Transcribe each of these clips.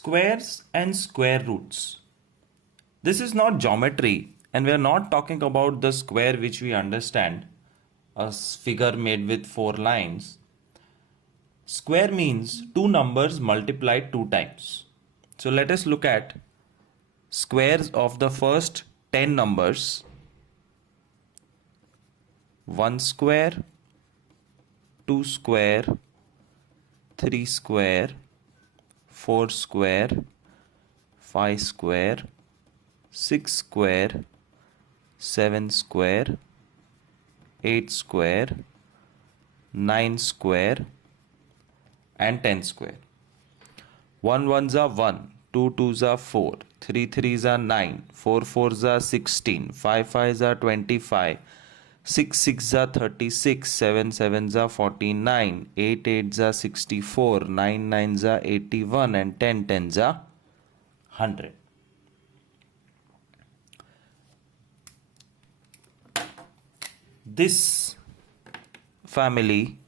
Squares and square roots. This is not geometry, and we are not talking about the square which we understand, a figure made with four lines. Square means two numbers multiplied two times. So let us look at squares of the first 10 numbers. 1 square, 2 square, 3 square, 4 square, 5 square, 6 square, 7 square, 8 square, 9 square, and 10 square. 1 ones are 1, 2 twos are 4, 3 threes are 9, 4 fours are 16, 5 fives are 25, 6 sixes are 36, 7 sevens are 49, 8 eights are 64, 9 nines are 81, and 10 tens are 100. This family,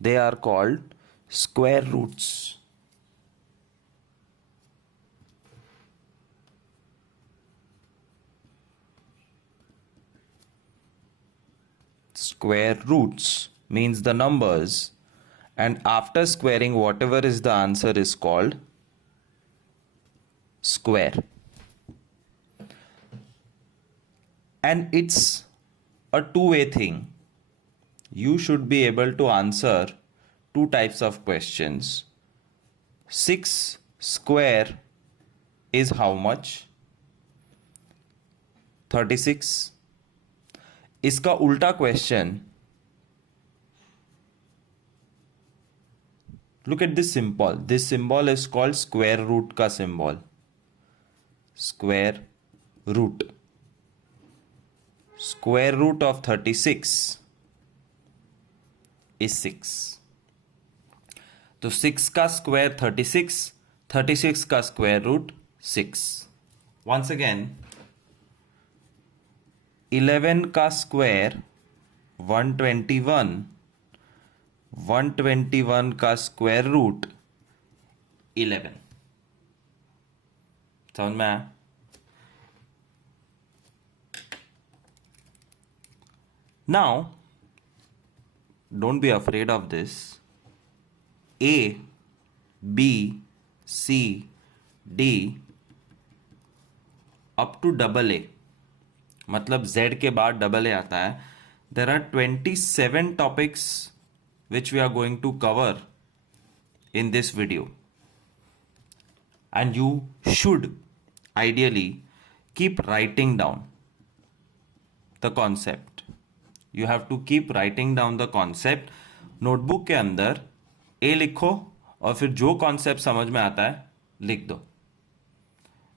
they are called square roots. Square roots means the numbers, and after squaring whatever is the answer is called square. And it's a two-way thing. You should be able to answer two types of questions. 6 square is how much? 36. इसका उल्टा question, look at this symbol. This symbol is called square root का symbol. Square root. Square root of 36 is 6. तो 6 का square 36, 36 का square root 6. Once again, 11 का square 121, 121 का square root 11. समझ में आया? Now, don't be afraid of this. A, B, C, D up to double A, मतलब Z के बाद double A आता है. There are 27 topics which we are going to cover in this video, and you should ideally keep writing down the concept. You have to keep writing down the concept. Notebook के अंदर ए लिखो और फिर जो concept समझ में आता है लिख दो.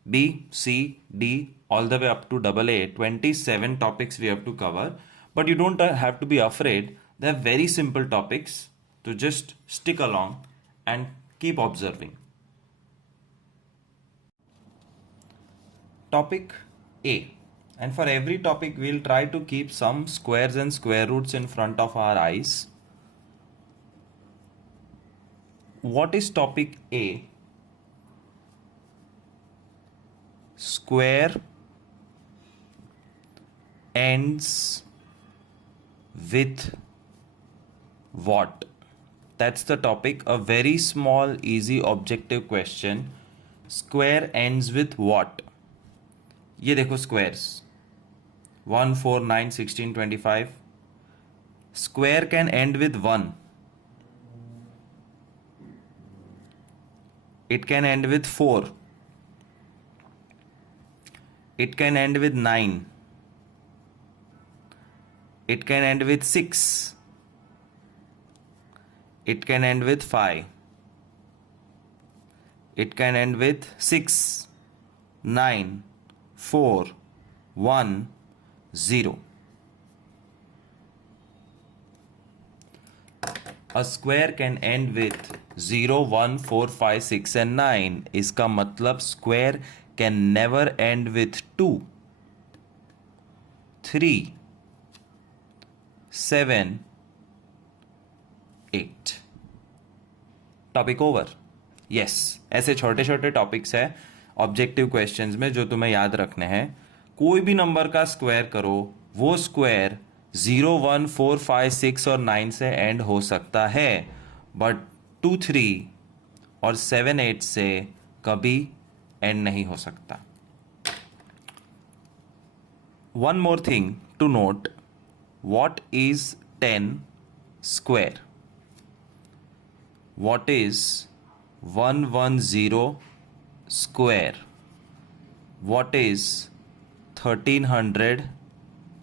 B, C, D all the way up to double A, 27 topics we have to cover, but you don't have to be afraid. They are very simple topics, to just stick along and keep observing. Topic A, and for every topic we'll try to keep some squares and square roots in front of our eyes. What is topic A? Square ends with what? That's the topic. A very small, easy, objective question. Square ends with what? ये देखो squares 1, 4, 9, 16, 25. Square can end with 1. It can end with 4. It can end with 9. It can end with 6. It can end with 5. It can end with 6, 9, 4, 1, 0. A square can end with 0, 1, 4, 5, 6 and 9. इसका मतलब square can never end with 2, 3, 7, 8. Topic over. Yes, ऐसे छोटे छोटे topics है objective questions में जो तुम्हें याद रखने हैं। कोई भी नंबर का स्क्वायर करो, वो स्क्वायर 0, 1, 4, 5, 6 और 9 से एंड हो सकता है, बट 2, 3 और 7, 8 से कभी एंड नहीं हो सकता। One more thing to note, what is 10 square? What is 110 square? What is 1300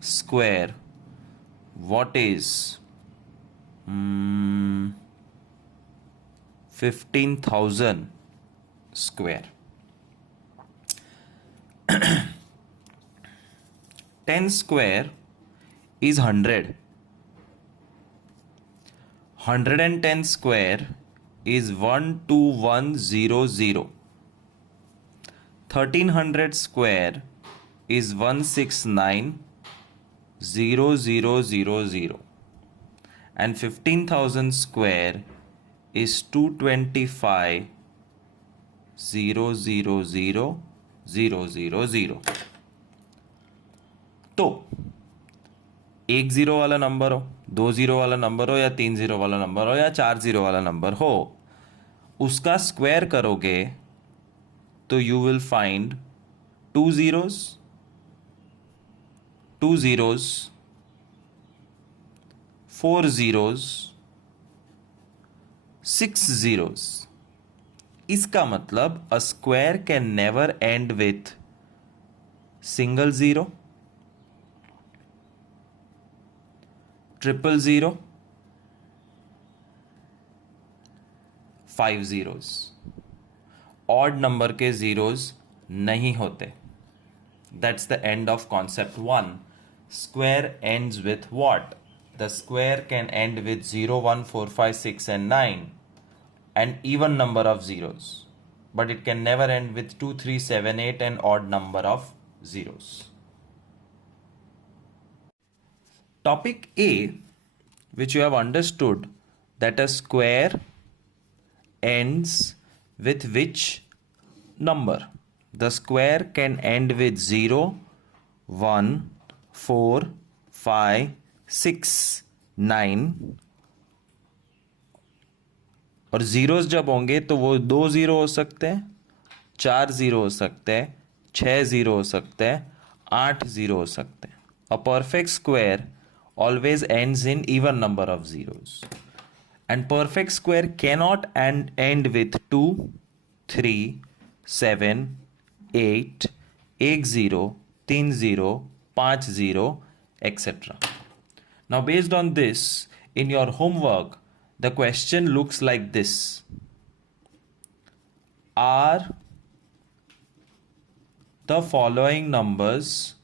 square? What is 15,000 square? 10 square is 100. 110 square is 12100. 1300 square is 169,000. And 15,000 square is 225,000,000. तो 1 0 वाला नंबर हो, 2 0 वाला नंबर हो, या 3 0 वाला नंबर हो, या 4 0 वाला नंबर हो, उसका स्क्वायर करोगे तो you will find 2 zeros, 2 zeros, 4 zeros, 6 zeros. इसका मतलब a square can never and with single zero, 000, 5 zeros. Odd number के जीरोस नहीं होते. That's the end of concept 1. Square ends with what? The square can and with 0, 1, 4, 5, 6 and 9 an even number of zeros, but it can never end with 2, 3, 7, 8 an odd number of zeros. Topic A, which you have understood that a square ends with which number? The square can end with 0, 1, 4, 5, 6, 9, और zeros जब होंगे तो वो 2 0 हो सकते हैं, 4 0 हो सकते हैं, 6 0 हो सकते हैं, 8 0 हो सकते हैं. A perfect square always ends in even number of zeros. And perfect square cannot end with 2, 3, 7, 8, 1 0, 3 0, 5 0, etc. Now based on this, in your homework, the question looks like this. Are the following numbers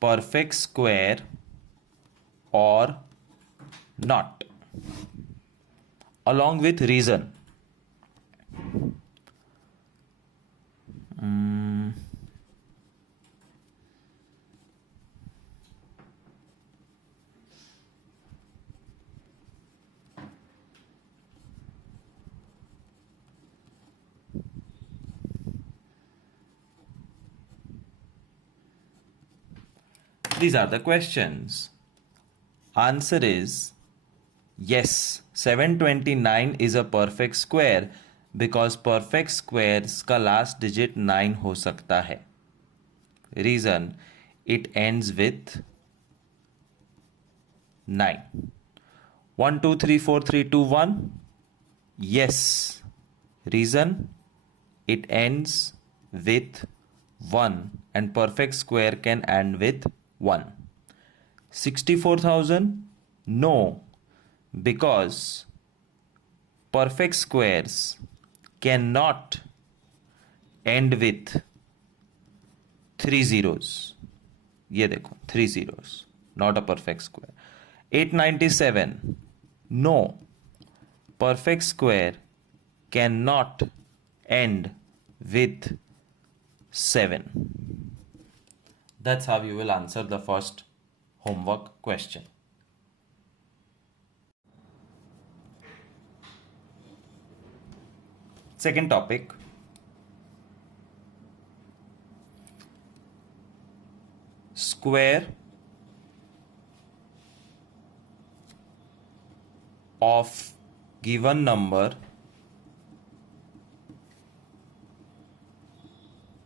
perfect square or not? Along with reason. These are the questions. Answer is yes, 729 is a perfect square because perfect squares का last digit 9 हो सकता है. Reason, it ends with 9. 1, 2, 3, 4, 3, 2, 1. Yes. Reason, it ends with 1 and perfect square can end with 1. 64,000? No, because perfect squares cannot end with 3 zeros. ये देखो 3 zeros, not a perfect square. 897? No, perfect square cannot end with 7. That's how you will answer the first homework question. Second topic, square of given number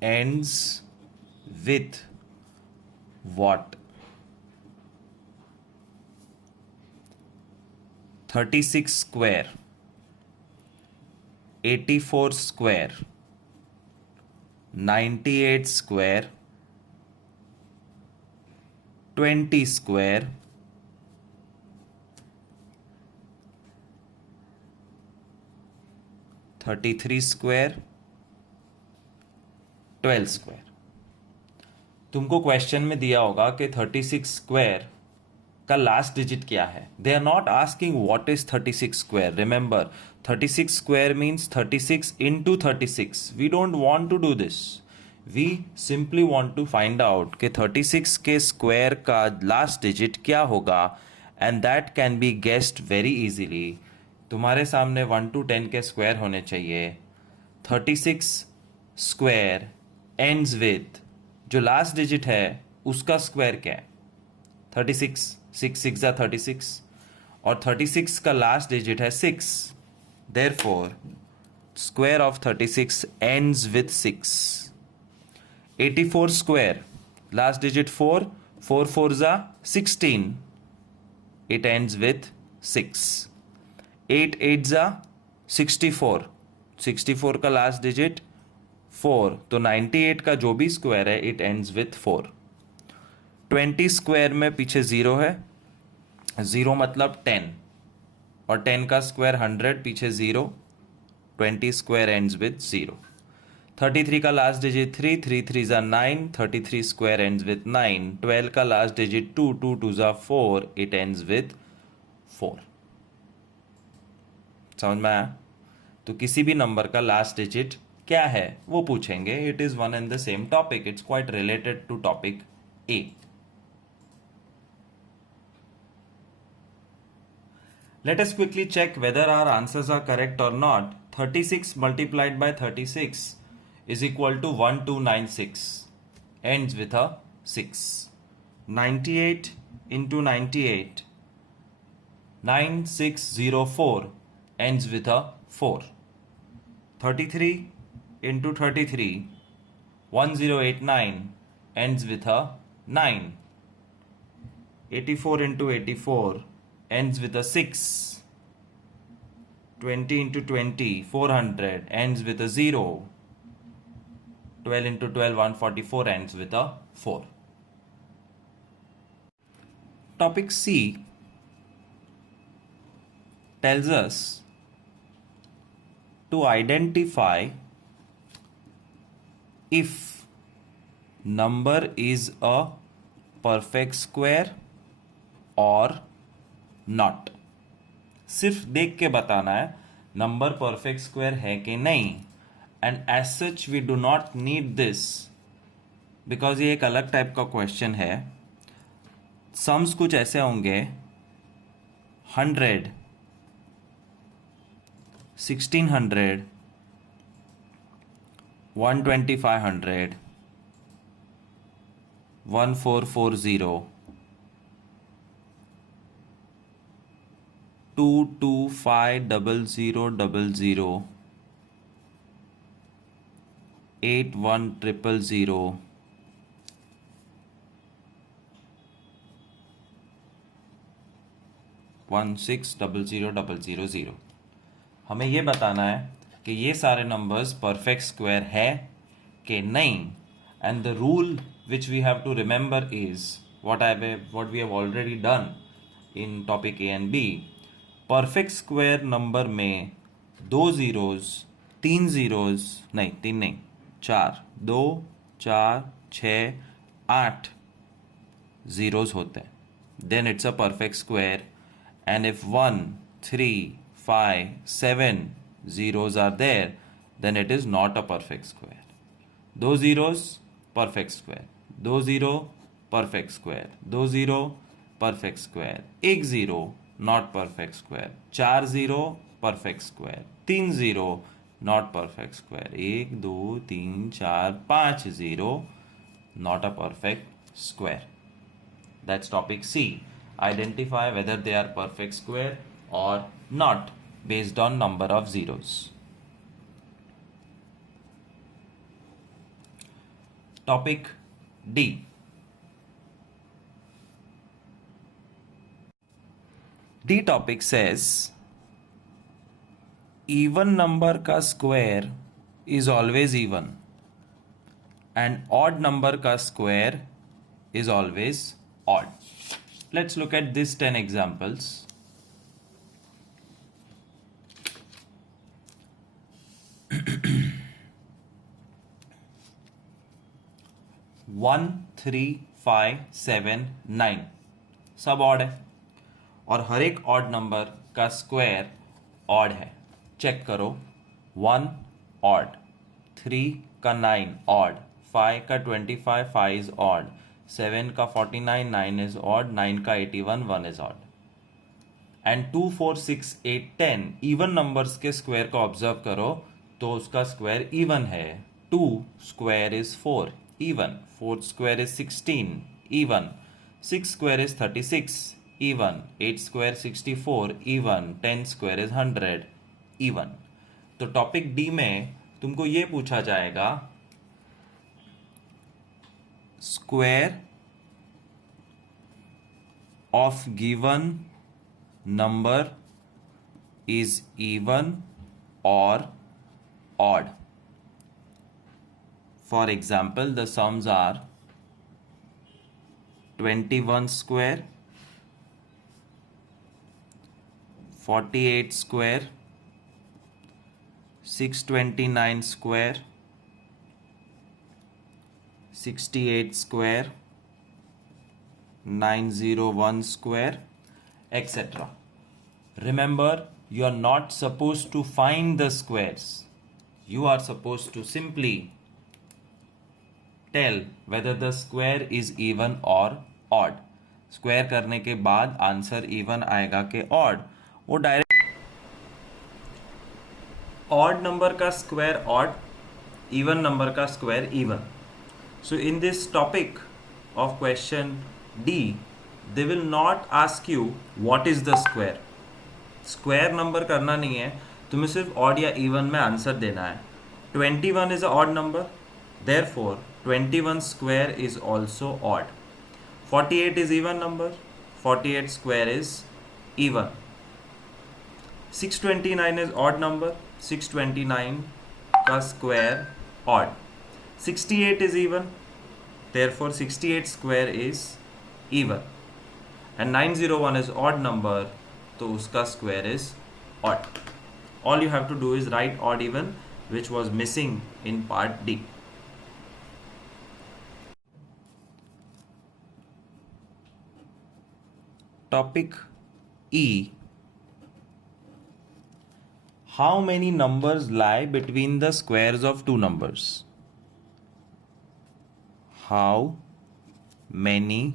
ends with what? 36 square, 84 square, 98 square, 20 square, 33 square, 12 square. तुमको question में दिया होगा कि 36 square का last digit क्या है। They are not asking what is 36 square. Remember 36 square means 36 into 36। We don't want to do this, we simply want to find out कि 36 के स्क्वायर का लास्ट डिजिट क्या होगा, and that can be guessed very easily. तुम्हारे सामने 1 to 10 के square होने चाहिए। 36 स्क्वायर एंड्स विथ, जो लास्ट डिजिट है उसका स्क्वायर क्या है? 36, 6 6 जा 36, और 36 का लास्ट डिजिट है 6। Therefore square of 36 ends with 6। 84 square, last digit 4, 4 4 जा 16, इट एंड्स विथ 6। 8 8 जा 64, 64 का लास्ट डिजिट 4, तो 98 का जो भी स्क्वायर है इट एंड्स विथ 4। 20 स्क्वायर में पीछे 0 है, 0 मतलब 10, और 10 का स्क्वायर 100, पीछे 0, 20 स्क्वायर एंड्स विथ 0। 33 का लास्ट डिजिट 3, 3 3 जा 9, 33 स्क्वायर एंड्स विथ 9। 12 का लास्ट डिजिट 2, 2 2 जा 4, इट एंड्स विथ 4। समझ में आया? तो किसी भी नंबर का लास्ट डिजिट क्या है वो पूछेंगे। It is one and the same topic, it's quite related to topic A. Let us quickly check whether our answers are correct or not. 36 multiplied by 36 is equal to 1296, ends with a 6. 98 into 98, 9604, ends with a 4. 33 into 33, 1089, ends with a 9. 84 into 84 ends with a 6. 20 into 20, 400, ends with a 0. 12 into 12, 144, ends with a 4. Topic C tells us to identify if number is a perfect square or not. सिर्फ देख के बताना है number perfect square है कि नहीं, and as such we do not need this because ये एक अलग टाइप का क्वेश्चन है। सम्स कुछ ऐसे होंगे 100, 1600, 12500, 1440, 2250000, 81000, 1600000। हमें ये बताना है कि ये सारे नंबर्स परफेक्ट स्क्वायर है कि नहीं, and the rule which we have to remember is what we have already done in topic A and B. Perfect square number में 2 zeros, 3 zeros, नहीं 3 नहीं 4, 2 4 6 8 zeros होते हैं, then it's a perfect square. And if 1 3 5 7 zeros are there, then it is not a perfect square. 2 zeros perfect square, 2 0 perfect square, 2 0 perfect square, 1 0 not perfect square, 4 0 perfect square, 3 0 not perfect square. 1 2 3 4 5 0, not a perfect square. That's topic C. Identify whether they are perfect square or not based on number of zeros. Topic D. D topic says even number का square is always even and odd number का square is always odd. Let's look at these 10 examples. One, 3, 5, 7, 9 सब odd है और हर एक odd number का square odd है. Check करो. 1 odd, 3 का 9 ऑड, 5 का 25 5 इज ऑड, 7 का 49 9 इज ऑड, 9 का 81 1 is odd. And 2 4 6 8 10 even numbers के स्क्वायर को ऑब्जर्व करो तो उसका स्क्वायर इवन है. 2 square is 4 even, 4 square is 16 even, 6 square is 36 even, 8 square 64 even, 10 square is 100 even. तो टॉपिक डी में तुमको ये पूछा जाएगा square of given number is even और odd. For example, the sums are 21 square, 48 square, 629 square, 68 square, 901 square, etc. Remember, you are not supposed to find the squares. You are supposed to simply tell whether the square is even or odd. Square करने के बाद answer even आएगा कि odd, वो direct odd number का square odd, even number का square even. So in this topic of question D they will not ask you what is the square. Square number करना नहीं है, तुम्हें सिर्फ ऑड या इवन में आंसर देना है. 21 is a odd number, therefore 21 square is also odd. 48 is even number, 48 square is even. 629 is odd number, 629 का square odd. 68 is even, therefore 68 square is even. And 901 is odd number, तो उसका square is odd. All you have to do is write odd even, which was missing in part D. Topic E. How many numbers lie between the squares of two numbers? How many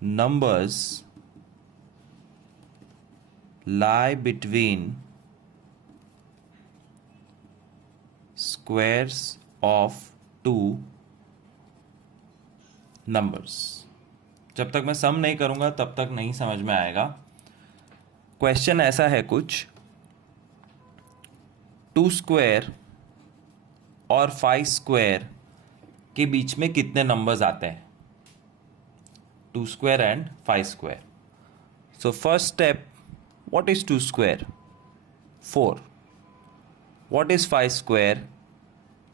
numbers lie between squares of two numbers? जब तक मैं सम नहीं करूंगा तब तक नहीं समझ में आएगा. क्वेश्चन ऐसा है कुछ, 2 स्क्वायर और 5 स्क्वायर के बीच में कितने नंबर्स आते हैं? 2 square and 5 square. So first step, what is 2 square? 4. What is 5 square?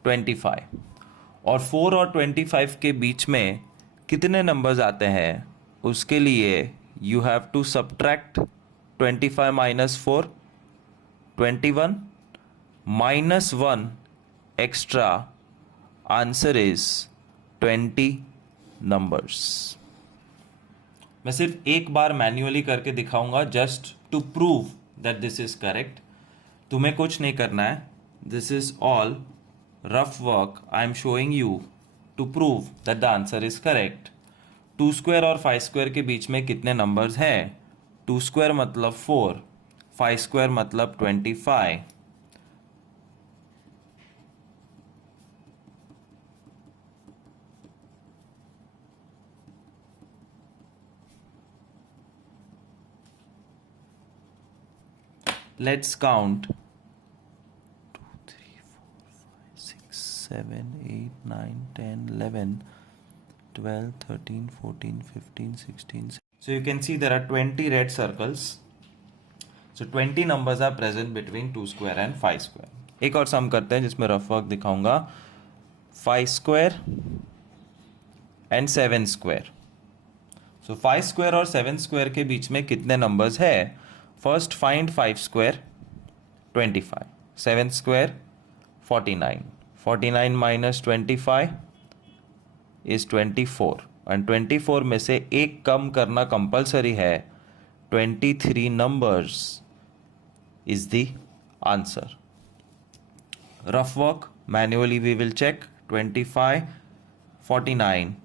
25. और 4 और 25 के बीच में कितने नंबर्स आते हैं? उसके लिए you have to subtract 25 minus 4, 21 minus 1 extra. Answer is 20 numbers. मैं सिर्फ एक बार मैन्युअली करके दिखाऊंगा just to prove that this is correct. तुम्हें कुछ नहीं करना है. This is all rough work I am showing you to prove that the answer is correct. 2 square और 5 स्क्वायर के बीच में कितने नंबर्स हैं? 2 स्क्वायर मतलब 4, 5 स्क्वायर मतलब 25. Let's count 2, 3, 4, 5, 6, 7, 8, 9, 10, 11, 12, 13, 14, 15, 16. So you can see there are 20 red circles. So 20 numbers are present between 2 square and 5 square. एक और सम करते हैं जिसमें रफ वर्क दिखाऊंगा. 5 square and 7 square. So 5 square और 7 square के बीच में कितने numbers है? First find 5 square, 25. 7 square, 49. 49 minus 25 is 24. And 24 में से एक कम करना compulsory है. 23 numbers is the answer. Rough work, manually we will check. 25, 49.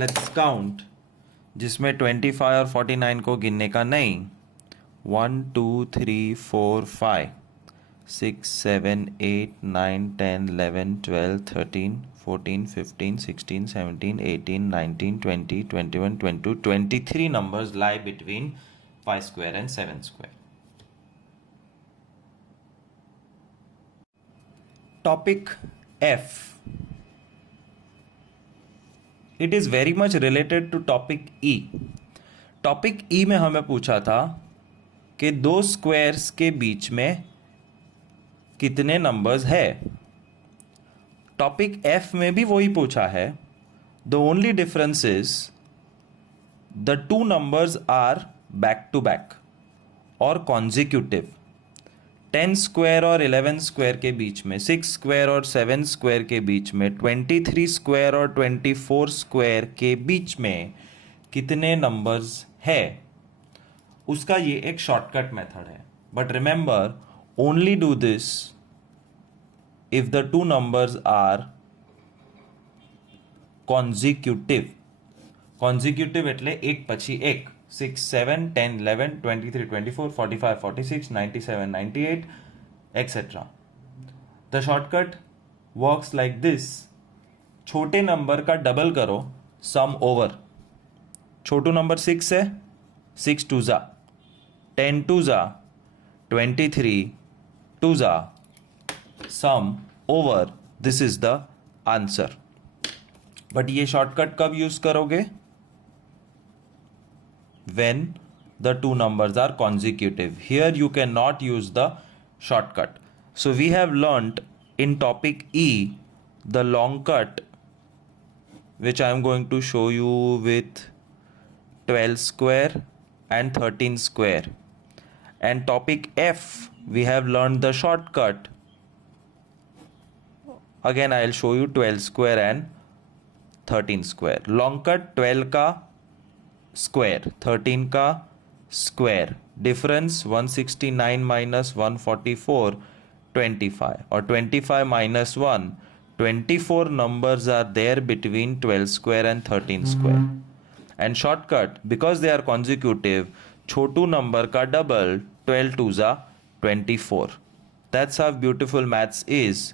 Let's count. जिसमें 25 और 49 को गिनने का नहीं. 1, 2, 3, 4, 5, 6, 7, 8, 9, 10, 11, 12, 13, 14, 15, 16, 17, 18, 19, 20, 21, 22, 23 numbers lie between 5 square and 7 square. Topic F. It is very much related to topic E. Topic E में हमें पूछा था कि दो स्क्वायर्स के बीच में कितने नंबर्स है. टॉपिक F में भी वही पूछा है. The only difference is the two numbers are back to back और कॉन्जिक्यूटिव. 10 स्क्वायर और 11 स्क्वायर के बीच में, 6 स्क्वायर और 7 स्क्वायर के बीच में, 23 स्क्वायर और 24 स्क्वायर के बीच में कितने नंबर्स है, उसका ये एक शॉर्टकट मेथड है. But remember, only do this if the two numbers are consecutive. Consecutive એટલે એક પછી એક. 6, 7, 10, 11, 23, 24, 45, 46, 97, 98, etc. The shortcut works like this. छोटे नंबर का डबल करो, सम ओवर. छोटू नंबर 6 है, 6 2 जा, 10 2 जा, 23 2 जा, sum over. This is the answer. But ये शॉर्टकट कब यूज करोगे? When the two numbers are consecutive. Here you cannot use the shortcut. So we have learnt in topic E the long cut, which I am going to show you with 12 square and 13 square. And topic F we have learned the shortcut. Again I will show you 12 square and 13 square. Long cut 12 का square, 13 का square. Difference 169 minus 144, 25. और 25 minus 1, 24 numbers are there between 12 square and 13 square. And shortcut, because they are consecutive, Chhotu number का double, 12 2 जा 24. That's how beautiful maths is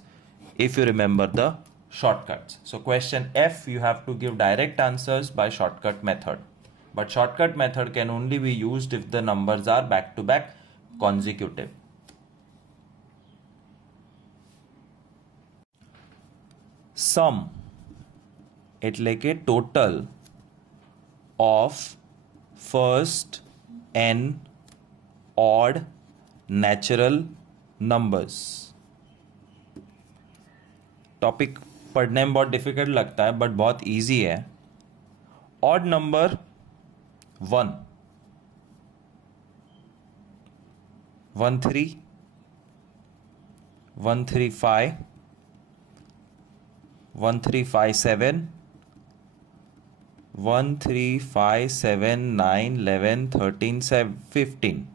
if you remember the shortcuts. So question F, you have to give direct answers by shortcut method. But shortcut method can only be used if the numbers are back to back consecutive. Sum એટલે કે total of first n odd natural numbers. Topic पढ़ने में बहुत difficult लगता है but बहुत easy है. Odd number 1, 13, 135, 1357, 1357, 9, 11, 13, 15,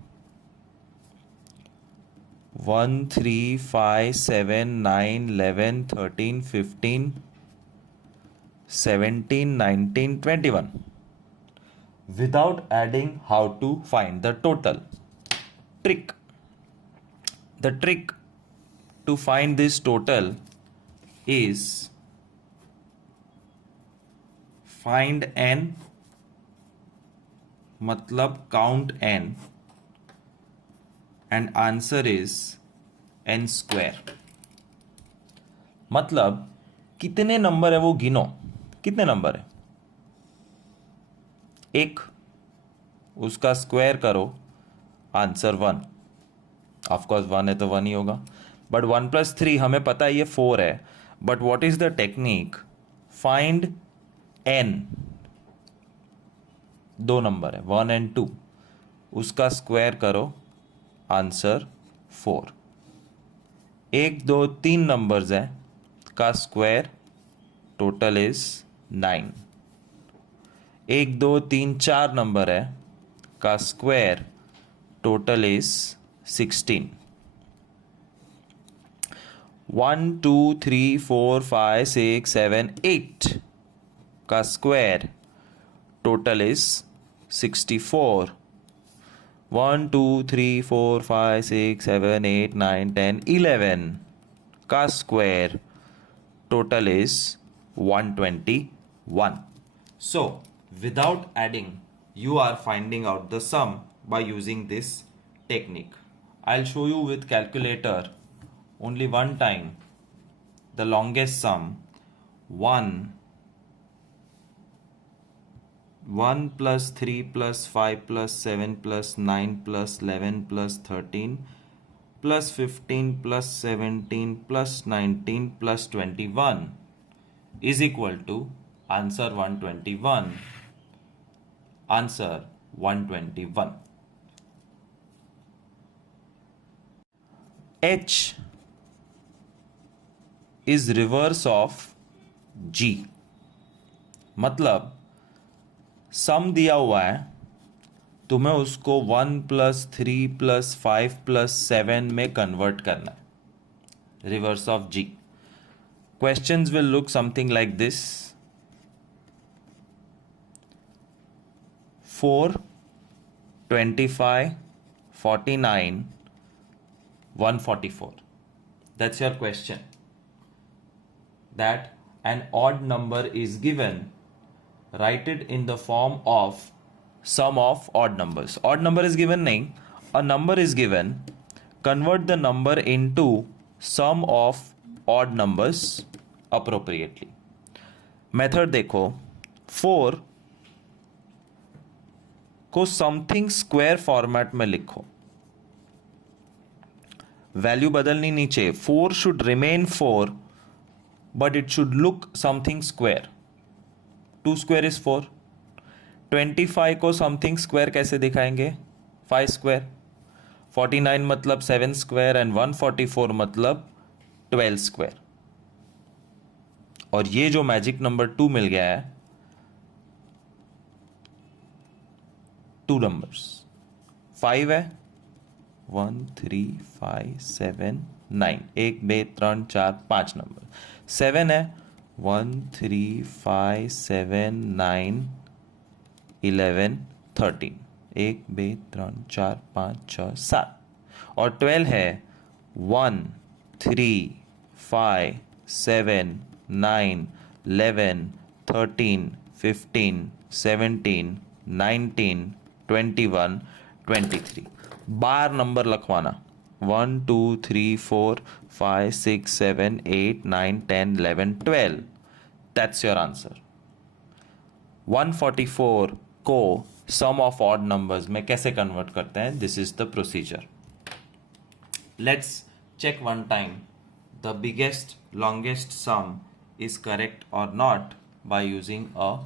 1357, 9, 11, 13, 15, 17, 19, 21. without adding, how to find the total. Trick. The trick to find this total is find n, मतलब count n, and answer is n square. मतलब कितने नंबर है वो गिनो. कितने नंबर है? एक, उसका स्क्वायर करो, आंसर 1. ऑफकोर्स 1 है तो 1 ही होगा. बट 1 + 3 हमें पता है ये 4 है. But what is the technique? Find n. दो नंबर है 1 and 2, उसका स्क्वायर करो, आंसर 4. 1 2 3 नंबर्स है का स्क्वायर, टोटल इज 9. 1 2 3 4 नंबर है का स्क्वायर, टोटल इज 16. 1 2 3 4 5 6 7 8 का स्क्वायर, टोटल इज 64. 1 2 3 4 5 6 7 8 9 10 11 का square, total is 121. So without adding, you are finding out the sum by using this technique. I'll show you with calculator only one time the longest sum. 1 plus 3 plus 5 plus 7 plus 9 plus 11 plus 13 plus 15 plus 17 plus 19 plus 21 is equal to answer 121. Answer 121. H is reverse of G. मतलब सम दिया हुआ है, तुम्हें उसको 1 + 3 + 5 + 7 में convert करना है. Reverse of जी. Questions will look something like this. 4 25 49 144. That's your question. That an odd number is given. Write it in the form of sum of odd numbers. Odd number is given नहीं, a number is given. Convert the number into sum of odd numbers appropriately. Method देखो. 4 को something square format में लिखो. Value बदलनी नहीं चाहिए. 4 should remain 4, but it should look something square. 2 square is 4. 25 को something square कैसे दिखाएंगे? 5 स्क्वायर. 49 मतलब 7 स्क्वायर एंड 144 मतलब 12 स्क्वायर. और ये जो मैजिक नंबर 2 मिल गया है, 2 नंबर्स. 5 है, 1 3 5 7 9, 1 2 3 4 5 नंबर. 7 है, 1 3 5 7 9 11 13, 1 2 3 4 5 6 7. और 12 है, 1 3 5 7 9 11 13 15 17 19 21 23. बार नंबर लखवाना. 1 2 3 4 5 6 7 8 9 10 11 12. That's your answer. 144 को सम ऑफ ऑड नंबर्स में कैसे कन्वर्ट करते हैं? This is the procedure. Let's check one time the biggest longest sum is correct और not by using a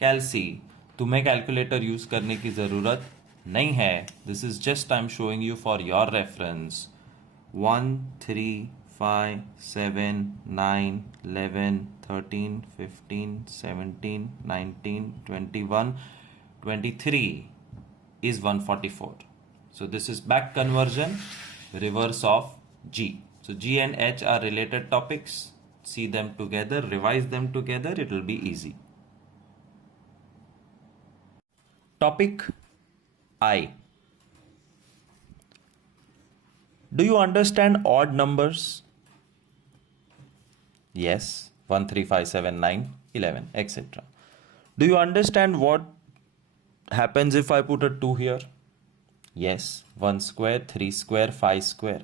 calci. तुम्हें कैलकुलेटर यूज करने की जरूरत नहीं है. This is just I am showing you for your reference. 1 3 5 7 9 11 13 15 17 19 21 23 is 144. So this is back conversion, reverse of G. So G and H are related topics. See them together, revise them together, it will be easy. Topic I. Do you understand odd numbers? Yes, 1, 3, 5, 7, 9, 11, etc. Do you understand what happens if I put a 2 here? Yes, 1 square, 3 square, 5 square.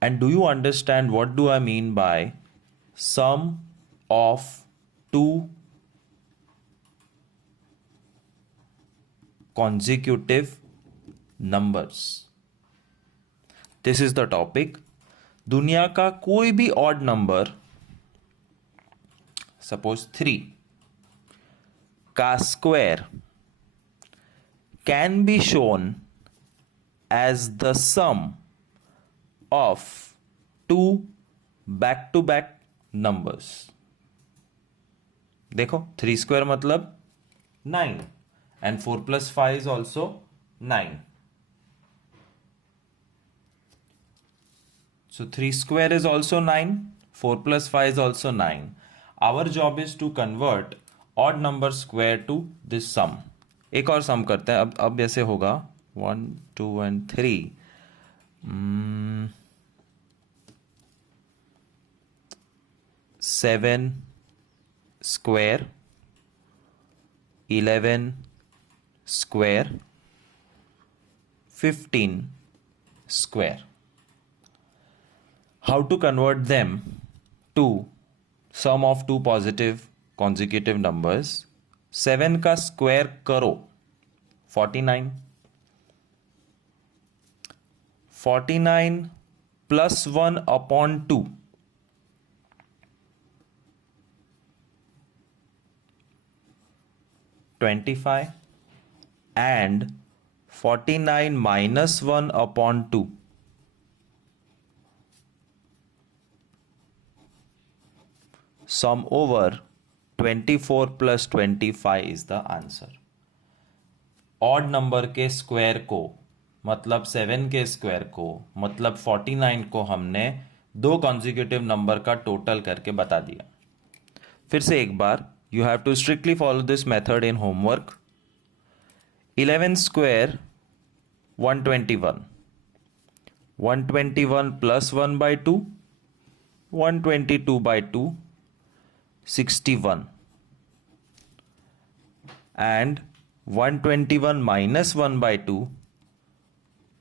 And do you understand what do I mean by sum of two consecutive numbers? This is the topic. दुनिया का कोई भी odd number, suppose 3, का square can be shown as the sum of two back-to-back numbers. देखो 3 square मतलब 9 and 4 plus 5 is also 9. So 3 square is also 9, 4 plus 5 is also 9. Our job is to convert odd number square to this sum. एक और sum करते हैं. अब ऐसे होगा 1, 2 and 3. 7 square, 11 square, 15 square. How to convert them to sum of two positive consecutive numbers? 7 का square करो 49. 49 plus 1 upon 2. 25 and 49 minus 1 upon 2. Sum over 24 plus 25 is the answer. Odd number के square को मतलब 7 के square को मतलब 49 को हमने दो consecutive number का total करके बता दिया. फिर से एक बार, you have to strictly follow this method in homework. 11 square 121. 121 plus 1 by 2, 122 by 2, 61. And 121 minus 1 by 2,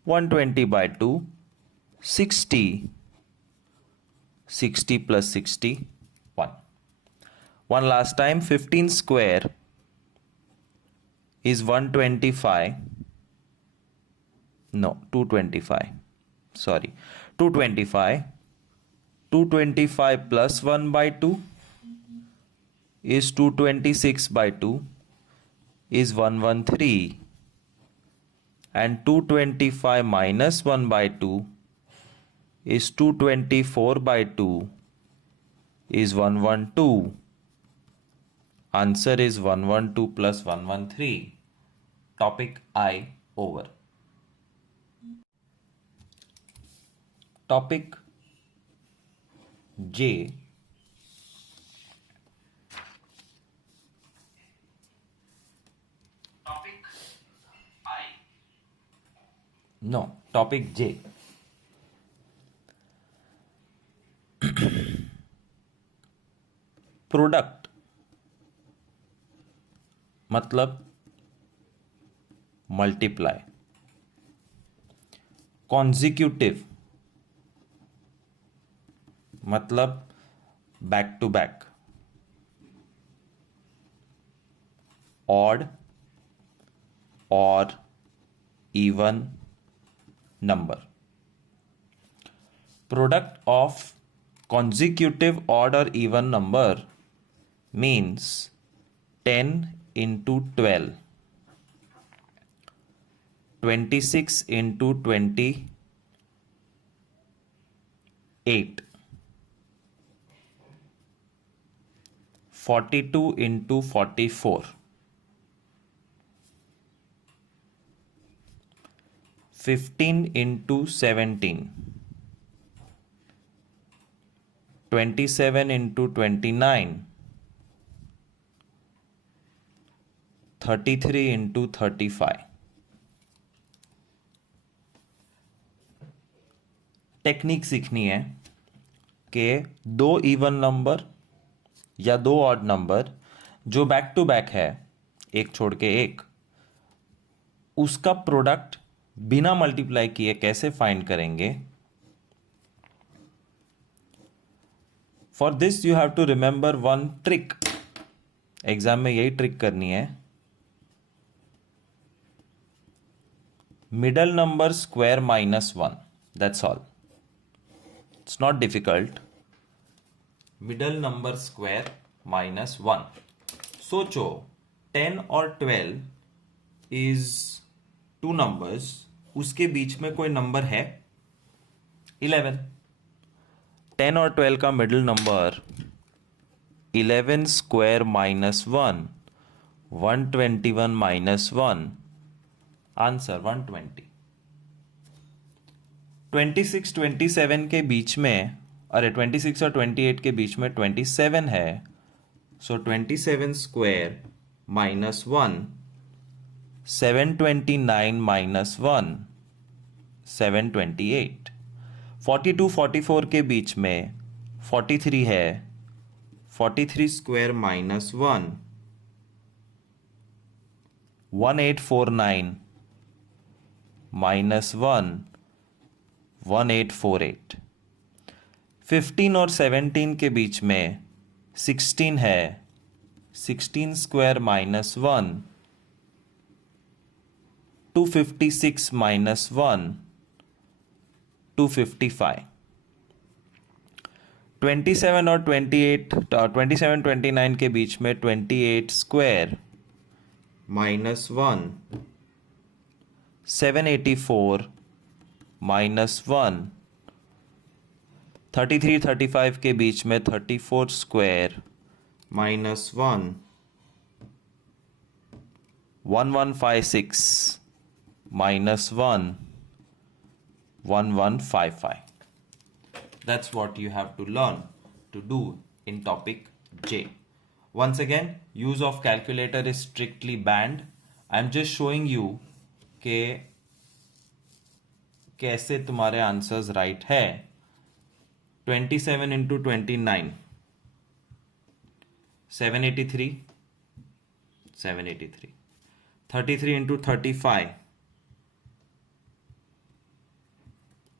120 by 2, 60. 60 plus 60, 1. One last time, 15 square is 125. No, 225. Sorry, 225. 225 plus 1 by 2 is 226 by 2 is 113. And 225 minus 1 by 2 is 224 by 2 is 112. Answer is 112 plus 113. Topic I over. Topic J. Topic I. No, topic J. Product मतलब multiply. Consecutive मतलब back to back. Odd or even number. Product of consecutive odd or even number means 10 into 12, 26 into 28, 42 into 44, 15 into 17, 27 into 29, 33 into 35। Technique सीखनी है कि दो even number या दो odd number जो back to back है, एक छोड़ के एक, उसका प्रोडक्ट बिना मल्टीप्लाई किए कैसे फाइंड करेंगे। For this you have to remember one trick. Exam में यही ट्रिक करनी है। Middle number square -1, that's all, it's not difficult. Middle number square -1। सोचो 10 और 12 इज टू नंबर्स, उसके बीच में कोई नंबर है 11। 10 और 12 का मिडिल नंबर 11 स्क्वायर -1, 121 -1, आंसर 120। 26 27 के बीच में, अरे 26 और 28 के बीच में 27 है, सो 27 स्क्वायर -1, 729 -1, 728। 42 44 के बीच में 43 है, 43 स्क्वायर -1, 1849 -1, 1848। 15 और 17 के बीच में 16 है, 16 स्क्वायर -1, 256 -1, 255। 27 और 28, 27 29 के बीच में 28 स्क्वायर -1, 784 -1। 33 35 के बीच में 34 square -1, 1156 -1, 1155। That's what you have to learn to do in topic J. Once again, use of calculator is strictly banned. I'm just showing you कि कैसे तुम्हारे आंसर्स राइट है। 27 into 29, 783, 783। 33 into 35,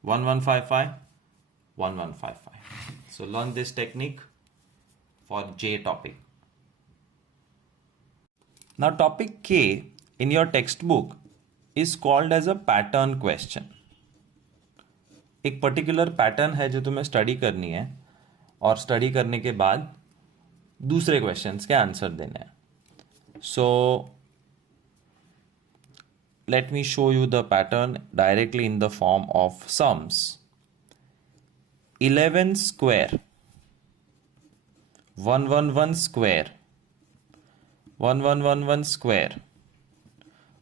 1155, 1155। So learn this technique for J topic. Now topic K in your textbook is called as a pattern question. एक particular pattern है जो तुम्हें study करनी है, और स्टडी करने के बाद दूसरे क्वेश्चंस के आंसर देने हैं। सो let me show you the pattern directly in the form of sums. 11 square, 111 square, 1111 square,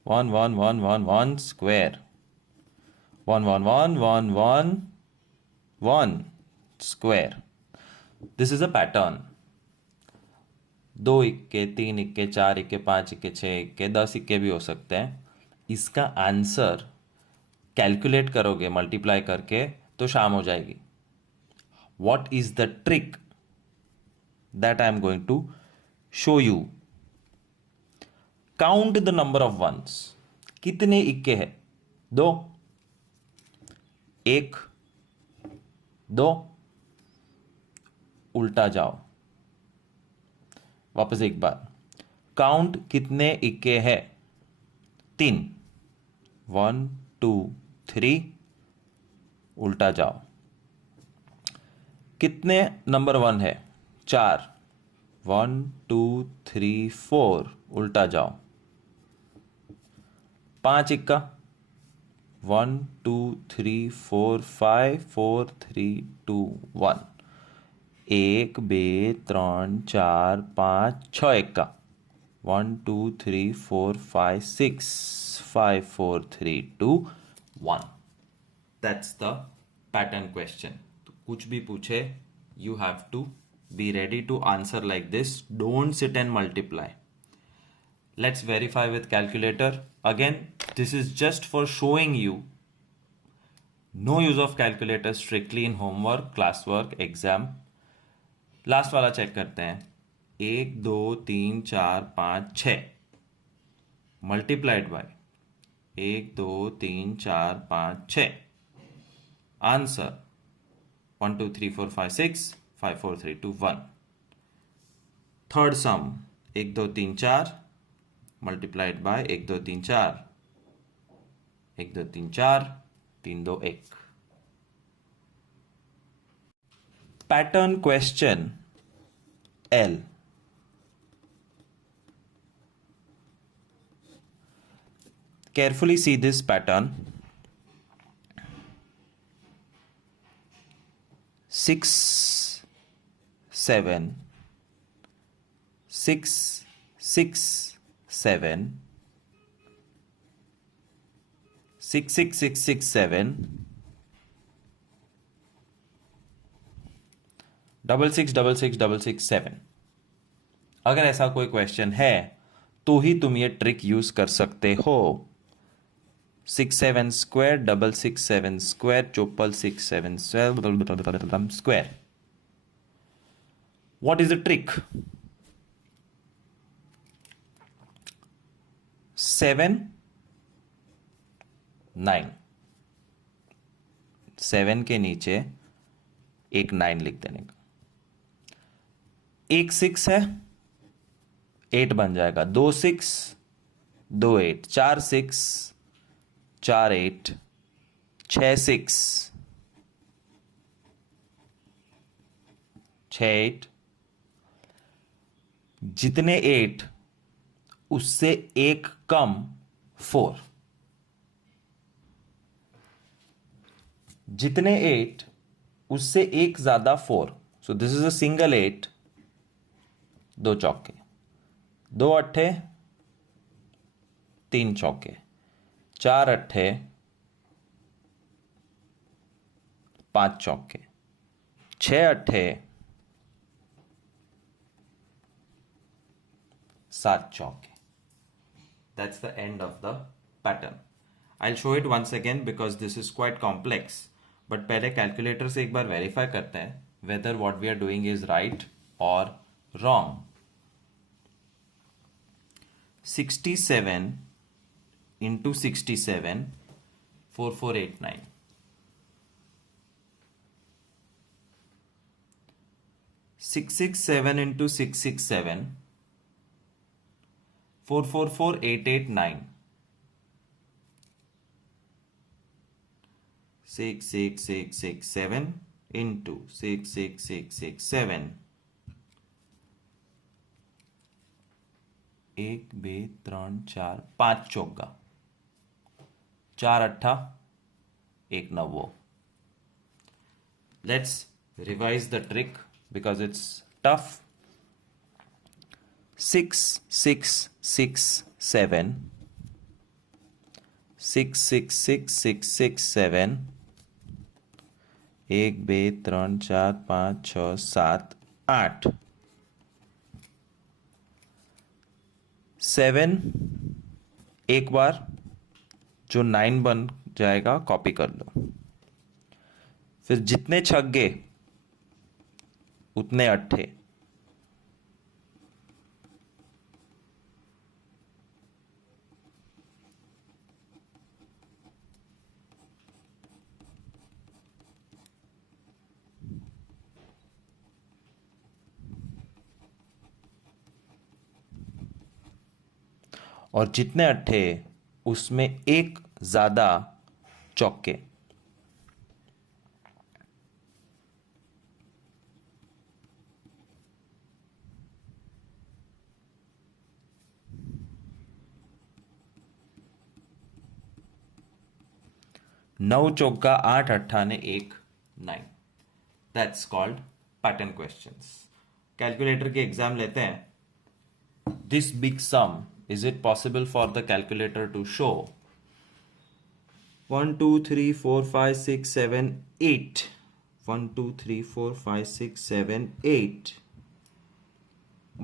11111 square, 11111 square. This is a pattern. 2 इक्के, 3 इक्के, 4 इक्के, 5 इक्के, 6 इक्के, 10 इक्के भी हो सकते हैं। इसका आंसर कैलकुलेट करोगे मल्टीप्लाई करके तो शाम हो जाएगी। What is the trick that I am going to show you? Count the number of ones. कितने इक्के हैं? 2, 1, 2। उल्टा जाओ, वापस एक बार। काउंट कितने इक्के है? 3, 1 2 3। उल्टा जाओ। कितने नंबर 1 है? 4, 1 2 3 4। उल्टा जाओ। 5 इक्का, 1 2 3 4 5 4 3 2 1। 1 2 3 4 5 6 इक्का, 1 2 3 4 5 6 5 4 3 2 1। That's the pattern question. तो कुछ भी पूछे, you have to be ready to answer like this. Don't sit and multiply. Let's verify with calculator. Again, this is just for showing you. No use of calculator strictly in homework, classwork, exam. Last वाला check करते हैं. 1 2 3 4 5 6 multiplied by 1 2 3 4 5 6. Answer 1 2 3 4 5 6 5 4 3 2 1. Third some 1 2 3 4 multiplied by 1 2 3 4 1 2 3 4 3 2 1. Pattern question L. Carefully see this pattern. 6 7 6 6 7 6 6 6 6 7 6 6 6 6 6 7. अगर ऐसा कोई question है तो ही तुम ये ट्रिक यूज कर सकते हो. 6 7 square 6 6 7 square 6 7 square. What is the trick? 7 9. 7 के नीचे एक 9 लिख देने का. एक 6 है 8 बन जाएगा. 2 6 2 8 4 6 4 8 6 6 6 8. जितने 8 उससे एक कम 4. जितने 8 उससे एक ज्यादा 4. So this is a single 8. 2 चौके 2 अट्ठे 3 चौके 4 अट्ठे 5 चौके 6 अट्ठे 7 चौके. That's the end of the pattern. I'll show it once again because this is quite complex. But पहले कैलकुलेटर से एक बार वेरीफाई करते हैं whether what we are doing is right or wrong. 67 into 67 4489. 667 into 667 444889. 66667 into 66667. 1 2 3 4 5 चौका 4 अट्ठा 1 नव्वो. Let's revise the trick because it's tough. 6 6 6 7 6 6 6 6 6 7 1 2 3 4 5 6 7 8. 7 एक बार जो 9 बन जाएगा कॉपी कर लो. फिर जितने छक्के उतने अट्ठे. और जितने अट्ठे उसमें एक ज्यादा चौके. नौ चौका 8 अट्ठा ने 1 9. That's called pattern questions. Calculator के एग्जाम लेते हैं. This big sum, is it possible for the calculator to show? 1 2 3 4 5 6 7 8. 1 2 3 4 5 6 7 8.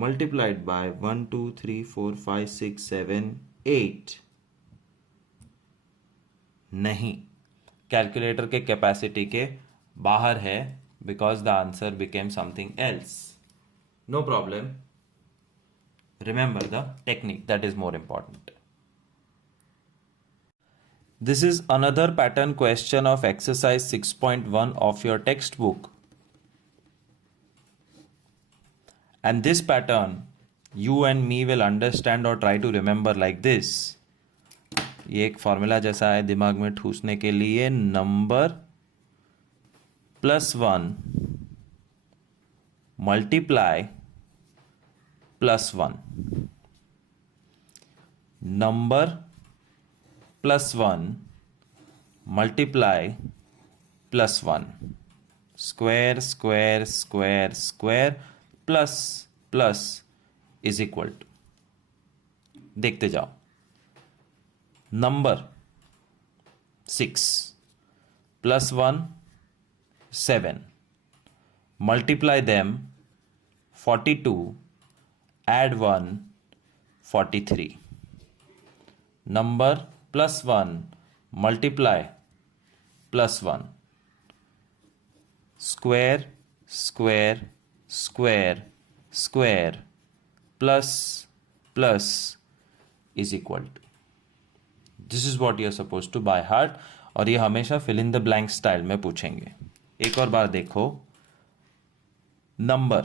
multiplied by 1 2 3 4 5 6 7 8 नहीं, कैलकुलेटर के कैपेसिटी के बाहर है, because the answer became something else. No problem. Remember the technique, that is more important. This is another pattern question of exercise 6.1 of your textbook. And this pattern you and me will understand or try to remember like this. ये एक formula जैसा है दिमाग में ठूसने के लिए. Number +1 multiply +1. Number +1 multiply +1. Square square square square plus plus is equal to. देखते जाओ. Number 6 +1 7 multiply them 42 add 1 43. Number +1 multiply +1. Square square square square plus plus is equal to. This is what you are supposed to by heart. और ये हमेशा fill in the blank style में पूछेंगे. एक और बार देखो. नंबर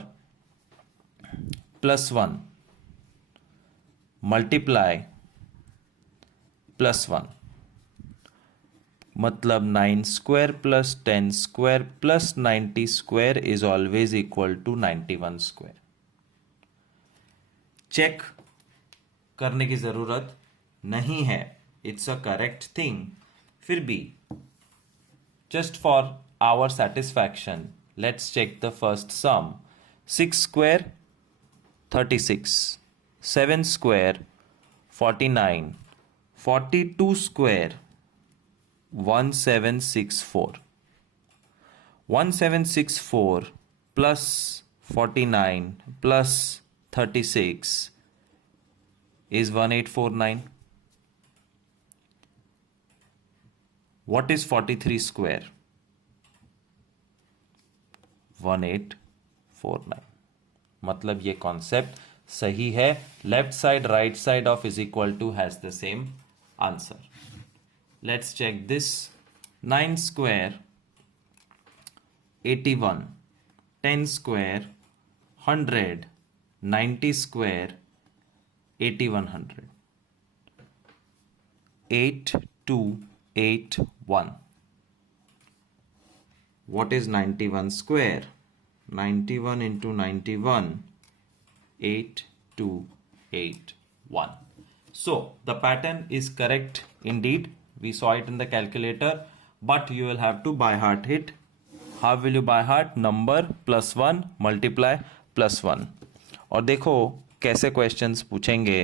+1 मल्टीप्लाई +1 मतलब 9 square plus 10 square plus 90 square is always equal to 91 square. Check करने की जरूरत नहीं है, इट्स अ करेक्ट थिंग. फिर भी just for our satisfaction let's check the first sum. 6 square 36, 7 square 49, 42 square 1764. 1764 plus 49 plus 36 is 1849. What is 43 square? 1849. मतलब ये concept सही है. Left side right side of is equal to has the same answer. Let's check this. 9 square 81, 10 square 100, 90 square 8100. 8281. What is 91 square? 91 into 91, 8281. So the pattern is correct indeed. We saw it in the calculator, but you will have to by heart it. How will you by heart? Number +1 multiply +1. और देखो कैसे questions पूछेंगे.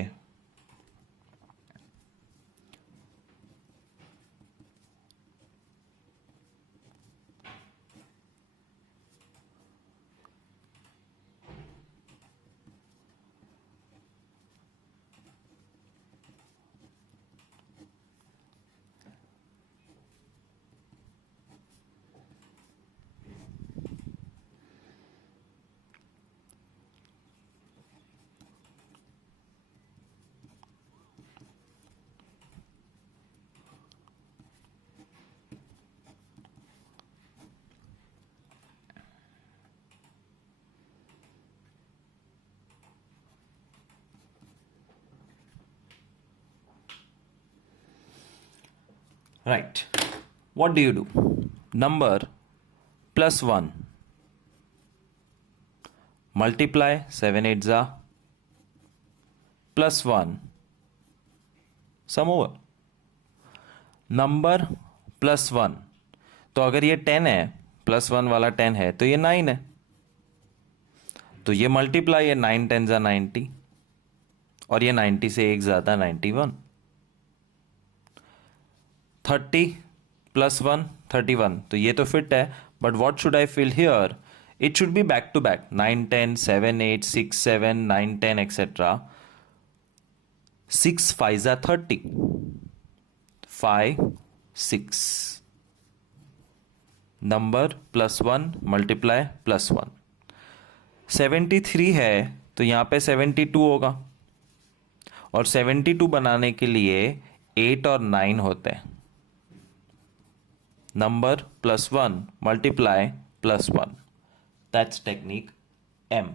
Right. What do you do? Number +1 multiply 7 8s +1 sum over. Number +1, तो अगर ये 10 है, +1 वाला 10 है तो ये 9 है, तो ये मल्टीप्लाई है 9 10 90 और ये 90 से एक ज़्यादा 91. 30 +1 31, तो ये तो फिट है. But what should I fill here? It should be back to back 9, 10, 7, 8, 6, 7, 9, 10, etc. 6 5s are 30. 5, 6. Number plus 1 multiply plus 1. 73 है तो यहाँ पे 72 होगा, और 72 बनाने के लिए 8 और 9 होते हैं. Number plus 1 multiply plus 1. That's technique M.